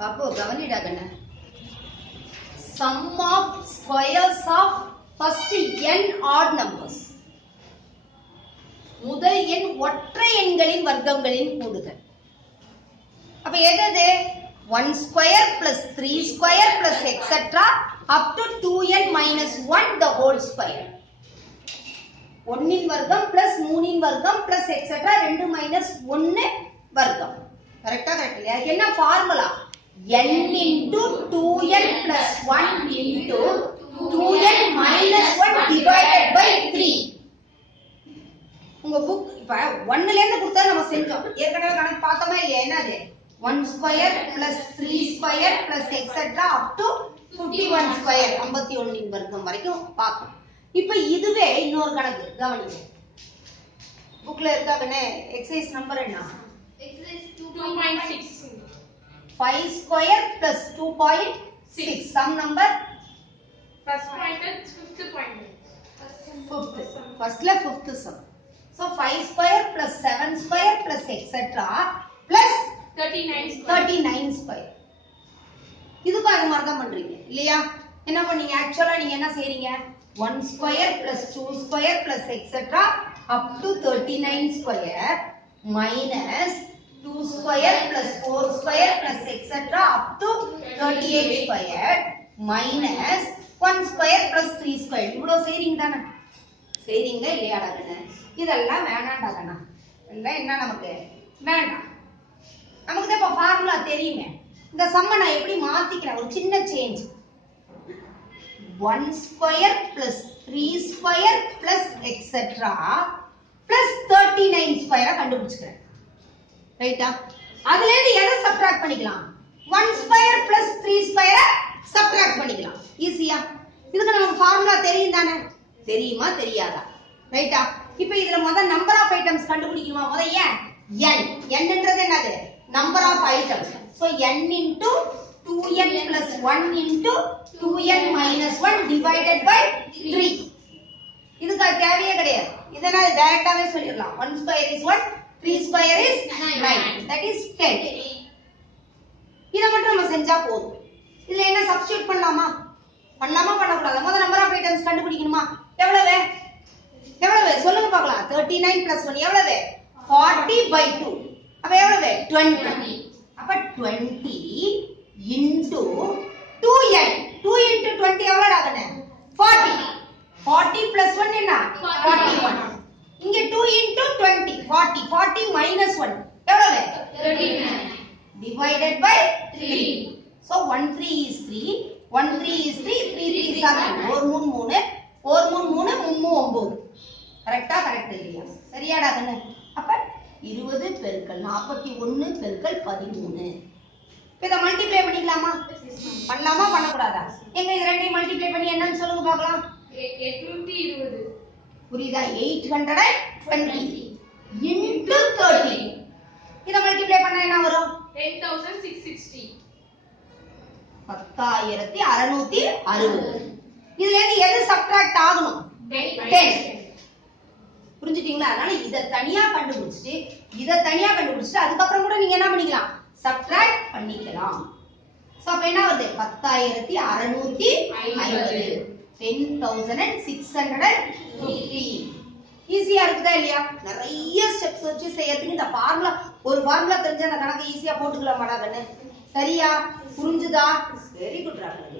பாப்பு கவனிடா கண்ண. Sum of squares of first n odd numbers. முதல் எண் ஒற்றை எண்களின் வர்க்கங்களின் கூடுதல். அப்ப எது 1 square plus 3 square plus etc. up to 2n minus 1 the whole square. 1 இன் வர்க்கம் plus 3 இன் வர்க்கம் plus etc. 2 minus 1 வர்க்கம். கரெக்டா கரெக்ட் இல்லையா? அதுக்கு என்ன formula? n into 2n plus 1 into 2n minus 1 divided by 3. உங்க புக் இப்ப 1ல இருந்து கொடுத்தா நம்ம செஞ்சோம். ஏற்கனவே கணக்கு பார்த்தோமா இல்லையா? என்னது 1 square plus 3 square plus etc. up to 51 square 51 இன் வர்க்கம் வரைக்கும் பார்த்தோம். இப்ப இதுவே இன்னொரு கணக்கு கவனிங்க. புக்ல இருக்கா கண்ணே? எக்ஸர்சைஸ் நம்பர் என்ன? Exercise 2.6. 5 square plus 2.6. Sum number? First pointer, fifth pointer. Fifth. Firstல fifth sum. So 5 square plus 7 square plus etc. plus 39 square. 39 square. இதுக்கு அது மாதிரி தான் பண்றீங்க இல்லையா? என்ன பண்ணீங்க? ஆக்சுவலா நீங்க என்ன செய்றீங்க? 1 square plus 2 square plus etc. up to 39 square minus 2 square plus 4 square plus etc. up to 38 square minus 1 square plus 3 square. இவ்வளவு செய்றீங்க தானே? செய்றீங்க இல்லையாடா கண்ணா? இதெல்லாம் வேணாம்டா கண்ணா. இதெல்லாம் என்ன நமக்கு வேண்டாம். நமக்கு தான் இப்ப ஃபார்முலா தெரியுமே. இந்த சம்ம நான் எப்படி மாத்திக்கிறேன்? ஒரு சின்ன change. 1 square plus 3 square plus etc. plus 39 square கண்டுபிடிச்சுக்கிறேன். ரைட்டா? அதுல இருந்து எதை சப்ட்ராக்ட் பண்ணிக்கலாம்? 1 square plus 3 square சப்ட்ராக்ட் பண்ணிக்கலாம். ஈஸியா? இதுக்கு நமக்கு ஃபார்முலா தெரியும் தானே? தெரியுமா தெரியாதா? ரைட்டா? இப்போ இதுல முதல்ல நம்பர் ஆஃப் ஐட்டம்ஸ் கண்டுபிடிக்கணுமா? முதல்ல n. n என்றது என்னது? Number of items. So n into 2n plus 1 into 2n minus 1 divided by 3. இதுக்கு தேவையே கிடையாது. இதனால டைரக்டாவே சொல்லிடலாம். 1 square is 1, 3 square is 9. That is 10. இத மட்டும் நம்ம செஞ்சா போதும். இதுல என்ன சப்ஸ்டிட்யூட் பண்ணலாமா? பண்ணலாமா பண்ணக்கூடாது? முதல்ல நம்பர் ஆஃப் ஐட்டம்ஸ் கண்டுபிடிக்கணுமா? எவ்வளவு? எவ்வளவு சொல்லுங்க பார்க்கலாம். 39 plus 1 எவ்வளவு? 40 by 2. அப்ப எவ்வளவு? 20. அப்ப 20 into 2n. 2 into 20 எவ்வளவு ஆகுது? 40. 40 plus 1 என்ன? 41. இங்க 2 into 20 40. 40 minus 1 எவ்வளவு? 39. Divided by 3. So 1 3 is 3. 1 3 is 3. 3 3 is 7. 4 3 3. 4 3 3 3 9. கரெக்டா? கரெக்ட் இல்லையா? சரியாடா கண்ணு? அப்ப 20 பெருக்கல் 41 பெருக்கல் 13. இத மல்டிப்ளை பண்ணிக்கலாமா? பண்ணலாமா பண்ணக்கூடாதா? எங்க இது ரெண்டையும் மல்டிப்ளை பண்ணி என்னன்னு சொல்லுங்க பார்க்கலாம். 820. புரியுதா? 820 into 30. இத மல்டிப்ளை பண்ணா என்ன வரும்? 10,660. 10,660. இதுல இருந்து எது சப்ட்ராக்ட் ஆகணும்? 10. புரிஞ்சுட்டீங்களா? அதனால இத தனியா கண்டுபிடிச்சிட்டு அதுக்கப்புறம் கூட நீங்க என்ன பண்ணிக்கலாம்? சப்ட்ராக்ட் பண்ணிக்கலாம். சோ அப்ப என்ன வருது? 10,650. 10,650. ஈஸியா இருக்குதா இல்லையா? நிறைய ஸ்டெப்ஸ் வச்சு செய்யறதுக்கு இந்த ஃபார்முலா, ஒரு ஃபார்முலா தெரிஞ்சா அந்த கணக்கு ஈஸியா போட்டுக்கலாம் மாடா கண்ணு. சரியா? புரிஞ்சுதா? Very good Raghavan.